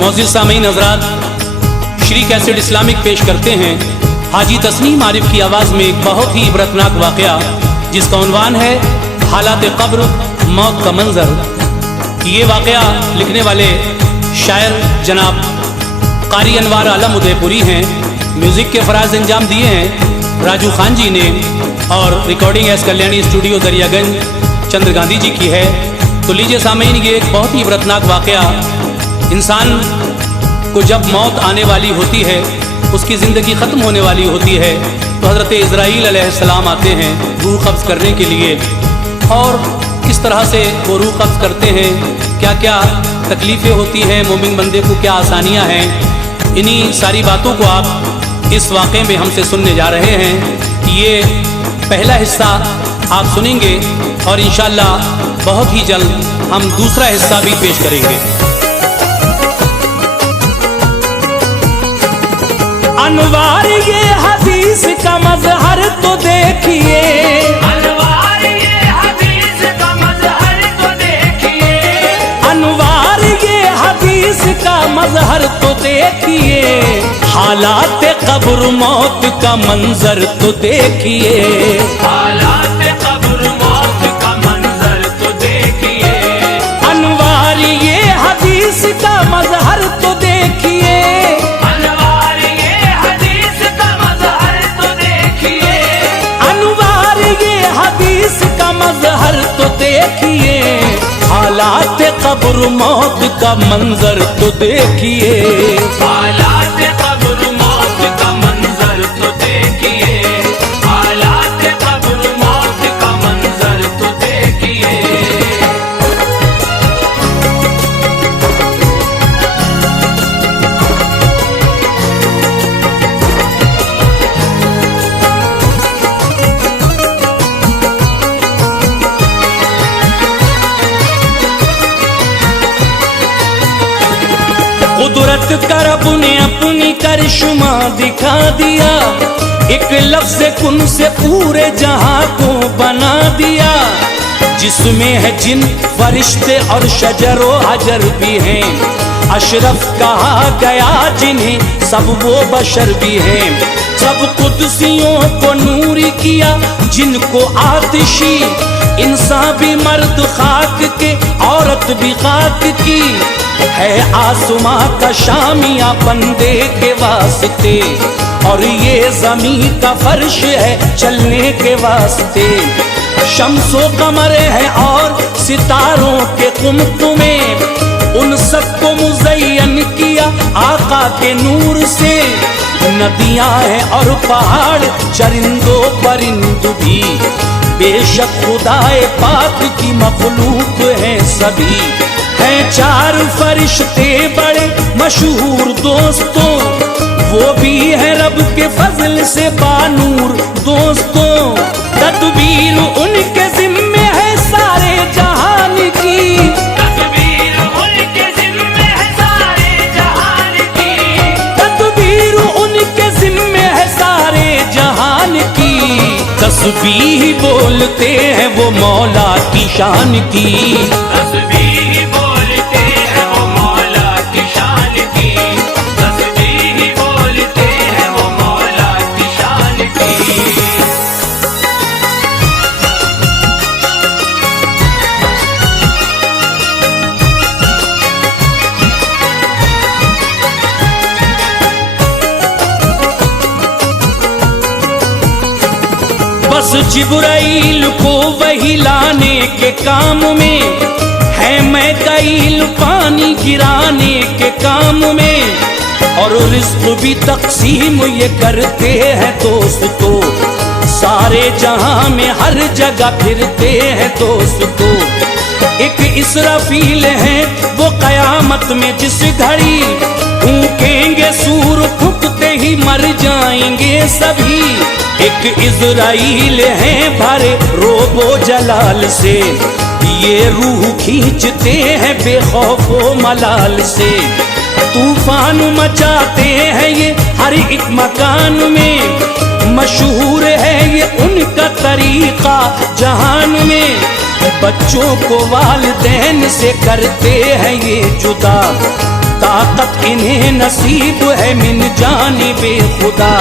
मौजूद सामीन हज़रात, Shri cassette Islamic पेश करते हैं हाजी तस्नीम आरिफ की आवाज़ में एक बहुत ही इबरतनाक वाक़या जिसका उन्वान है हालात क़ब्र मौत का मंजर। ये वाक़या लिखने वाले शायर जनाब कारी अनवार आलम उदयपुरी हैं। म्यूज़िक के फ़राज़ अंजाम दिए हैं राजू खान जी ने और recording S Kalyani studio Daryaganj Chandra Gandhi ji की है। तो लीजिए सामीन, ये एक बहुत ही इबरतनाक वाक़या, इंसान को जब मौत आने वाली होती है, उसकी ज़िंदगी ख़त्म होने वाली होती है, तो हज़रत इज़राईल अलैहिस्सलाम आते हैं रूह क़ब्ज़ करने के लिए। और किस तरह से वो रूह क़ब्ज़ करते हैं, क्या क्या तकलीफ़ें होती हैं, मोमिन बंदे को क्या आसानियाँ हैं, इन्हीं सारी बातों को आप इस वाक़े में हमसे सुनने जा रहे हैं। ये पहला हिस्सा आप सुनेंगे और इंशाअल्लाह बहुत ही जल्द हम दूसरा हिस्सा भी पेश करेंगे। अनवार ये हदीस का मज़हर तो देखिए, अनवार ये हदीस का मज़हर तो देखिए, अनवार ये हदीस का मज़हर तो देखिए, हालात क़ब्र मौत का मंजर तो देखिए, हालात क़ब्र मौत का मंजर तो देखिए, अनवार ये हदीस का मज़हर तो देखिए, अनवार ये हदीस का मज़हर तो देखिए, अनवार ये हदीस का मज़हर तो देखिए, हालात क़ब्र मौत का मंजर तो देखिए, हालात क़ब्र मौत का मंजर तो देखिए, हालात क़ब्र मौत का मंजर तो देखिए। कुदरत का रब ने अपनी करिश्मा दिखा दिया, एक लफ्ज़ कुन से पूरे जहां को बना दिया, जिसमें है जिन फरिश्ते और शजरो हजर भी हैं, अशरफ कहा गया जिन्हें सब वो बशर भी हैं, सब कुदसियों को नूरी किया जिनको आतिशी, इंसान भी मर्द खाक के औरत भी खाक की, है आसमां का शामिया बंदे के वास्ते, और ये ज़मीन का फर्श है चलने के वास्ते, शम्सो कमर है और सितारों के कुमकुमे, उन सबको मुज़य्यन किया आका के नूर से, नदियां हैं और पहाड़ चरिंदो परिंद भी, बेशक खुदाए पाक की मखलूक है सभी, हैं चार फरिश्ते बड़े मशहूर दोस्तों, वो भी है रब के फजल से बानूर दोस्तों, तदबीर उनके जिम्मे है सारे जहान की, तदबीर उनके जिम्मे है सारे जहान की, तदबीर उनके जिम्मे है सारे जहान की, तस्बीह बोलते हैं वो मौला की शान की, तस्बीह बोलते हैं वो मौला की शान की, तस्बीह बोलते हैं वो मौला की शान की। बस जिब्राइल को वही लाने के काम में है, मैकाईल पानी गिराने के काम में, और रिज़्क़ भी तक़सीम ये करते हैं दोस्तों, सारे जहां में हर जगह फिरते हैं दोस्तों, एक इसराफील है वो क़यामत में जिस घड़ी फूकेंगे सूर फूकते ही मर जाएंगे सभी, एक इज़राइल है भरे रोबो जलाल से, ये रूह खींचते हैं बेखौफो मलाल से, तूफान मचाते हैं ये हर एक मकान में, मशहूर है ये उनका तरीका जहान में, बच्चों को वालिदैन से करते हैं ये जुदा, ताकत इन्हें नसीब है मिन जानिबे खुदा।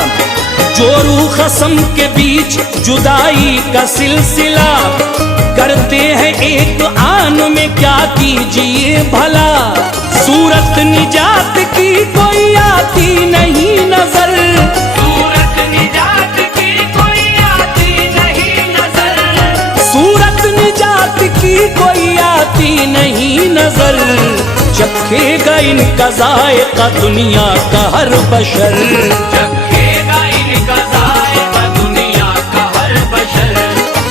जो रूह खसम के बीच जुदाई का सिलसिला, करते हैं एक आन में क्या कीजिए भला। सूरत निजात की कोई आती नहीं नजर, सूरत निजात की कोई आती नहीं नजर, सूरत निजात की कोई आती नहीं नजर। चखेगा इनका जायका दुनिया का हर बशर, चखेगा इनका जायका दुनिया का हर बशर,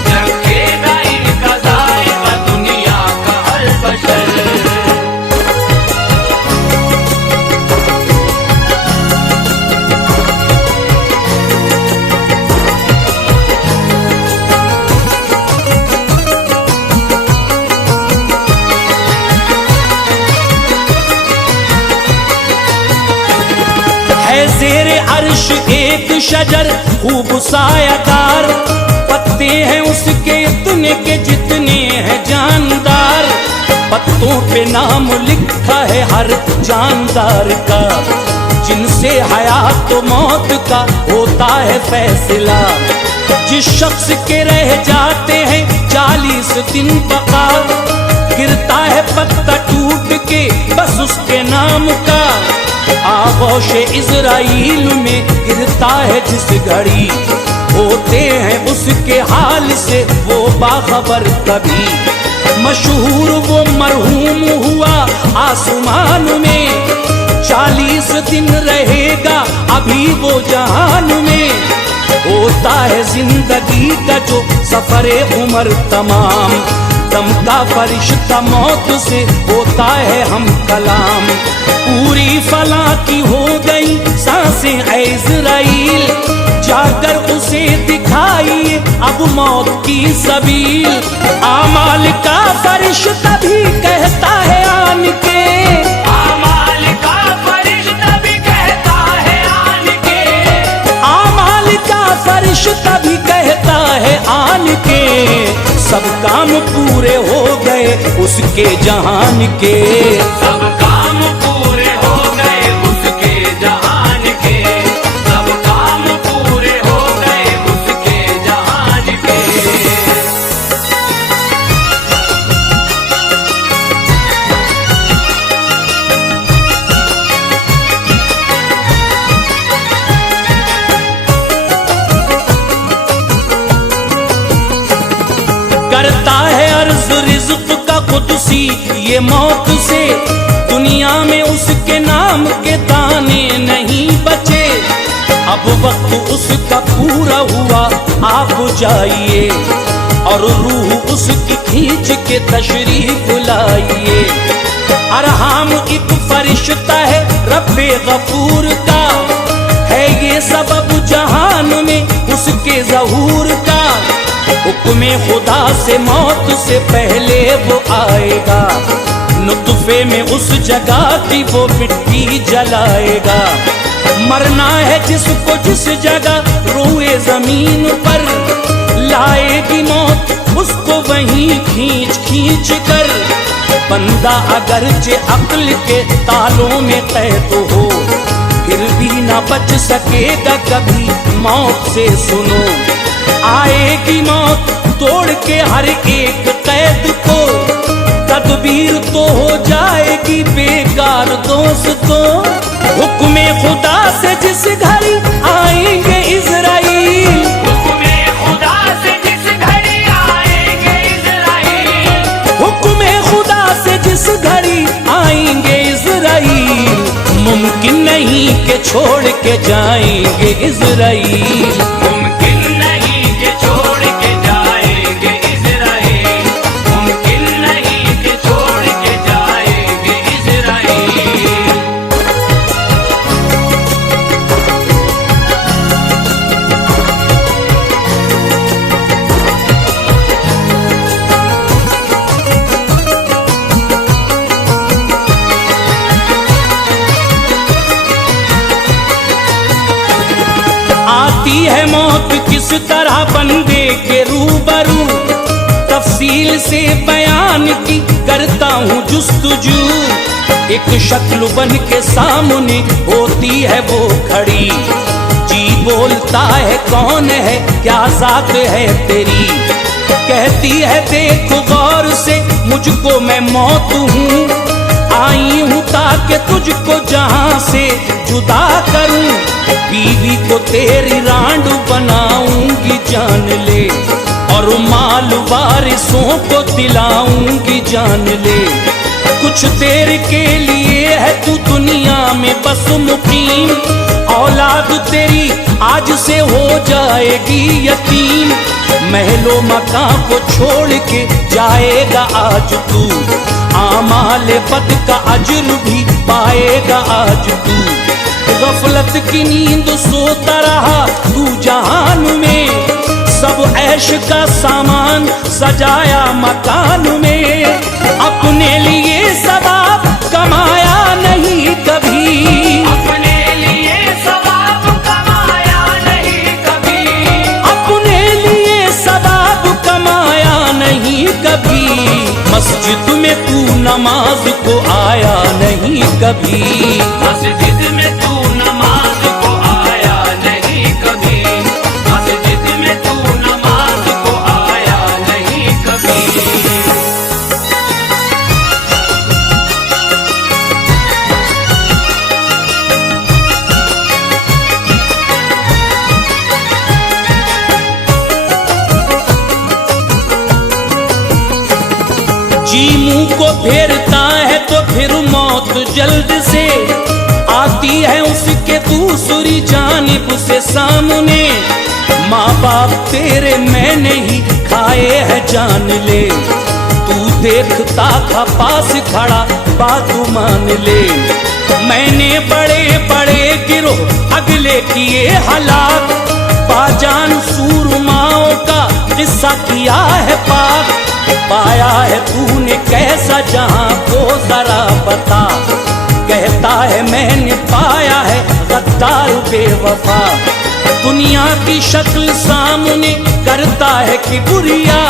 चखेगा इनका जायका दुनिया का हर बशर। है ज़ेरे अर्श एक शजर खूब सायादार, पत्ते हैं उसके इतने के जितने हैं जानदार। पत्तों पे नाम लिखा है हर जानदार का, जिनसे हयात तो मौत का होता है फैसला। जिस शख्स के रह जाते हैं 40 दिन बका, गिरता है पत्ता टूट के बस उसके नाम का। आगोश इज़राइल में गिरता है जिस घड़ी, होते हैं उसके हाल से वो बाखबर कभी। मशहूर वो मरहूम हुआ आसमान में, 40 दिन रहेगा अभी वो जहान में। होता है जिंदगी का जो सफरे उम्र तमाम, दम का फरिश्ता मौत से होता है हम कलाम। पूरी फला की हो गई सांसें ऐ इज़राइल, जाकर उसे दिखाइए अब मौत की सबील। आमाल का फरिश्ता भी कहता है आन के, आमाल का फरिश्ता भी कहता है आन के, आमाल का फरिश्ता भी कहता है आन के। सब काम पूरे हो गए उसके जहान के, सब काम पूरे हो गए उसके जहान के, सब काम पूरे हो गए उसके जहान के। करता है अर्ज रिज़्क़ का कुदसी ये मौत से, दुनिया में उसके नाम के दाने नहीं बचे। अब वक्त उसका पूरा हुआ आप जाइए, और रूह उसकी खींच के तशरीफ लाइए। अरहाम एक फरिश्ता है रब्बे गफूर का, है ये सबब जहान में उसके ज़हूर का। हुक्मे खुदा से मौत से पहले वो आएगा, नुत्फे में उस जगह की वो मिट्टी जलाएगा। मरना है जिसको जिस जगह रोए जमीन पर, लाएगी मौत उसको वहीं खींच खींच कर। बंदा अगरचे अक्ल के तालों में कैद हो, फिर भी ना बच सकेगा कभी मौत से। सुनो आएगी मौत तोड़ के हर एक कैद को, तदबीर तो हो जाएगी बेकार दोस्तों। हुक्मे खुदा से जिस घड़ी आएंगे इज़राइल, हुक्मे खुदा से जिस घड़ी आएंगे इज़राइल, हुक्मे खुदा से जिस घड़ी आएंगे इज़राइल। मुमकिन नहीं कि छोड़ के जाएंगे इज़राइल, मुमकिन नहीं कि छोड़ के जाएंगे इज़राइल, मुमकिन नहीं कि छोड़ के जाएंगे इज़राइल। आती है मौत किस तरह बंदे के रूबरू, तफसील से बयान की करता हूँ जुस्तजू। एक शक्ल बन के सामने होती है वो खड़ी, जी बोलता है कौन है क्या जात है तेरी। कहती है देख गौर से मुझको मैं मौत हूँ, आई हूँ ताकि तुझको जहां से जुदा करूं। बीवी को तेरी रांड बनाऊंगी जान ले, और माल वारिसों को दिलाऊंगी जान ले। कुछ देर के लिए है तू दुनिया में बस मुकीम, औलाद तेरी आज से हो जाएगी यतीम। महलों मकान को छोड़ के जाएगा आज तू, आमाले बद का अजर भी पाएगा आज तू। गफलत की नींद सोता रहा तू जहान में, सब ऐश का सामान सजाया मकान में। अपने लिए सवाब कमाया नहीं कभी, अपने लिए सवाब कमाया नहीं कभी, अपने लिए सवाब कमाया नहीं कभी। मस्जिद में तू नमाज को आया नहीं कभी, मस्जिद में तू नमाज को आया नहीं कभी, मस्जिद में तू नमाज को आया नहीं कभी। जी मुंह को फेरता है तो फिर मौत जल्द से आती है उसके दूसरी जानिब से सामने। माँ बाप तेरे मैंने ही खाए हैं जान ले, तू देखता था पास खड़ा बात मान ले। मैंने बड़े बड़े गिरोह अगले किए हलाक, बाजान सूरमाओं का किस्सा किया है पाक। पाया है तूने कैसा जहां को जरा बता, कहता है मैंने पाया है गद्दार बेवफा। दुनिया की शक्ल सामने करता है कि बुरिया,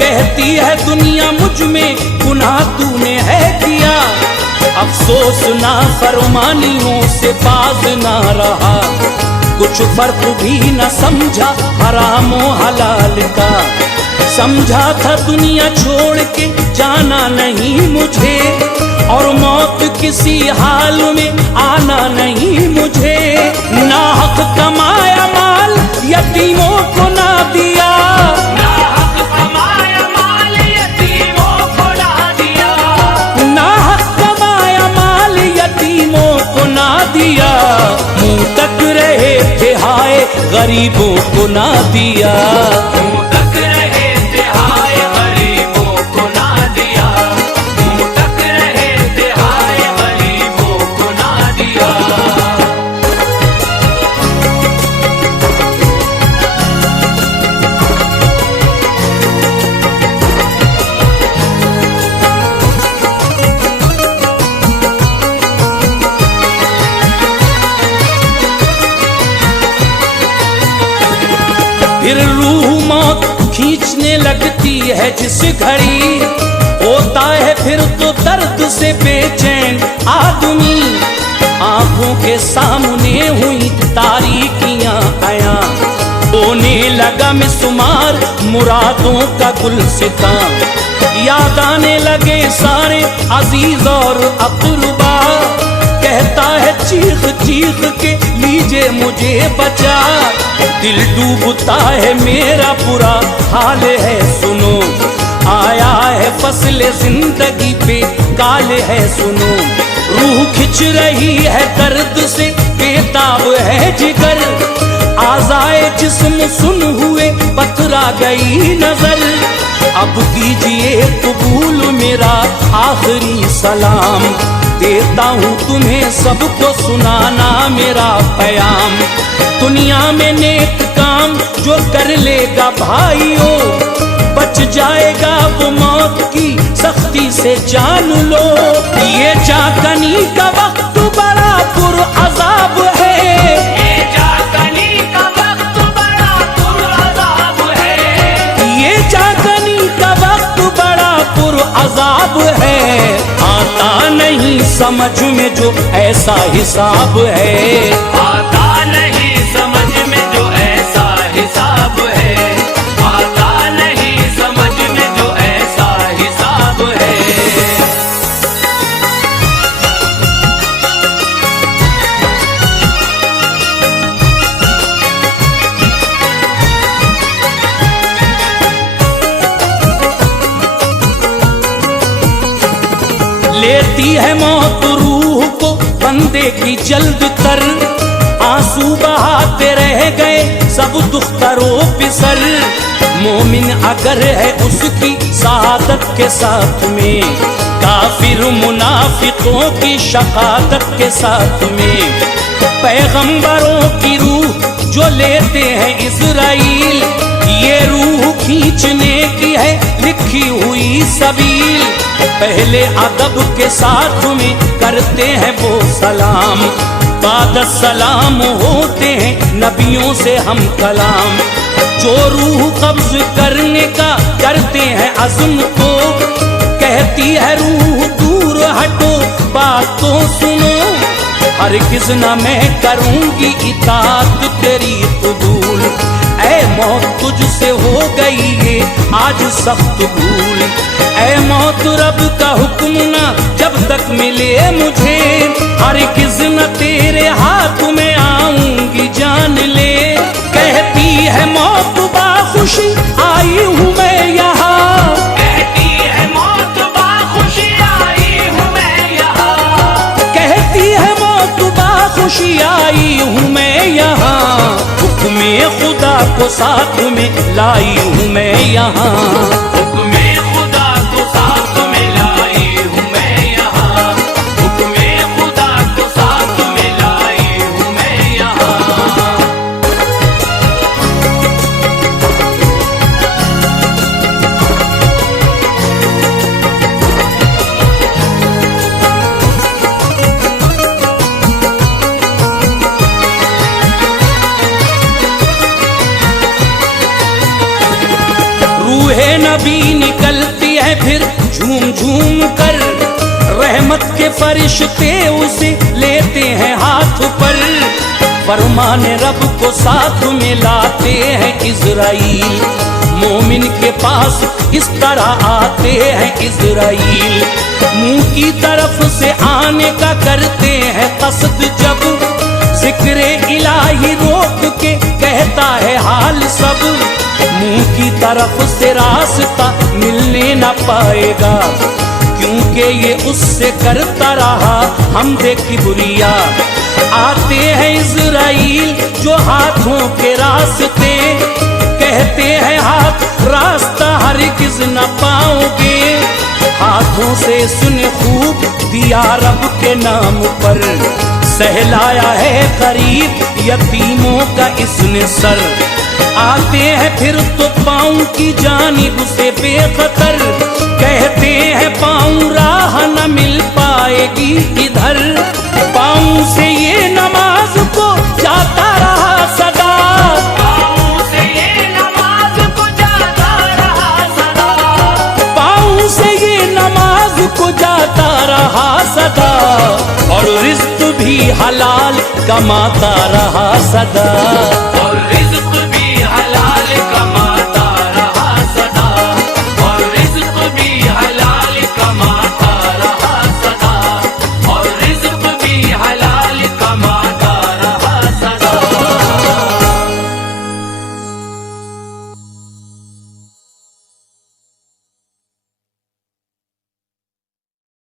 कहती है दुनिया मुझ में गुनाह तूने है किया। अफसोस ना फरमानियों से बाज ना रहा, कुछ फर्क भी न समझा हराम व हलाल का। समझा था दुनिया छोड़ के जाना नहीं मुझे, और मौत किसी हाल में आना नहीं मुझे। ना हक कमाया माल यतीमों को ना दिया, ना हक कमाया माल यतीमों को ना दिया, ना हक कमाया माल यतीमों को ना दिया। मुंह तक रहे थे हाय गरीबों को ना दिया, मुंह तक रहे थे हाय गरीबों को ना दिया, मुंह तक रहे थे हाय गरीबों को ना दिया। फिर रूह मौत खींचने लगती है जिस घड़ी, होता है फिर तो दर्द से बेचैन आदमी। आंखों के सामने हुई तारीकियां आया, होने लगा मिसमार मुरादों का गुलसितां। याद आने लगे सारे अजीज और अक़रबा, कहता है चीख चीख के लीजिए मुझे बचा। दिल डूबता है मेरा बुरा हाल है सुनो, आया है फसले जिंदगी पे काल है सुनो। रूह खिंच रही है दर्द से बेताब है जिगर, आज़ाए जिस्म सुन हुए पथरा गई नजर। अब कीजिए कबूल मेरा आखिरी सलाम, देता हूँ तुम्हें सबको सुनाना मेरा पैगाम। दुनिया में नेक काम जो कर लेगा भाइयों, बच जाएगा वो मौत की सख्ती से जान लो। ये जागनी का वक्त बड़ा पुरअज़ाब है, ये जागनी का वक्त बड़ा पुरअज़ाब है, ये जागनी का वक्त बड़ा पुरअज़ाब है। आता नहीं नहीं समझ में जो ऐसा हिसाब है, आता नहीं समझ में जो ऐसा हिसाब है, आता नहीं समझ में जो ऐसा हिसाब है। लेती है मौत रूह को बंदे की जल्द कर, आंसू बहाते रह गए सब दुख करो पिसर। मोमिन अगर है उसकी शहादत के साथ में, काफिर मुनाफिकों की शहादत के साथ में। पैगंबरों की रूह जो लेते हैं इज़राइल, ये रूह खींचने की है लिखी हुई सबील। पहले अदब के साथ में करते हैं वो सलाम, बाद सलाम होते हैं नबियों से हम कलाम। जो रूह कब्ज करने का करते हैं अज़्म तो, कहती है रूह दूर हटो बात तो सुनो। हरगिज़ न मैं करूँगी इताअत तेरी कबूल, ऐ मौत तुझसे हो गई ये आज सख्त भूल। ऐ मौत रब का हुक्म ना जब तक मिले मुझे, हरगिज़ न तेरे हाथ में आऊंगी जान ले। कहती है मौत बाखुशी आई हूँ मैं यहाँ, कहती है मौत बाखुशी आई हूँ मैं यहाँ, कहती है मौत बाखुशी आई हूँ मैं यहाँ। हुक्मे खुदा को साथ में लाई हूँ मैं यहाँ, हुक्मे खुदा को साथ में लाई हूँ मैं यहाँ, हुक्मे खुदा को साथ में लाई हूँ मैं यहाँ। रूहे नबी निकलती है फिर झूम झूम कर, रहमत के फरिश्ते उसे लेते हैं हाथ पर। फरमान रब को साथ में लाते हैं इज़राइल, मोमिन के पास इस तरह आते हैं इज़राइल। मुंह की तरफ से आने का करते हैं कसद जब, जिक्रे इलाही रोक के कहता है हाल सब। मुंह की तरफ से रास्ता मिलने न पाएगा, क्योंकि ये उससे करता रहा हम देखी बुरिया। आते हैं इज़राइल जो हाथों के रास्ते, कहते हैं हाथ रास्ता हरगिज़ न पाओगे। हाथों से सुने खूब दिया रब के नाम पर, सहलाया है गरीब यतीमों का इसने सर। आते हैं फिर तो पाँव की जानिब से बेखतर, कहते हैं पाँव राह न मिल पाएगी इधर। पाँव से ये नमाज को जाता रहा सदा, पाँव से ये नमाज को जाता रहा सदा, पाँव से ये नमाज को जाता रहा सदा। और रिज़्क़ भी हलाल कमाता रहा सदा।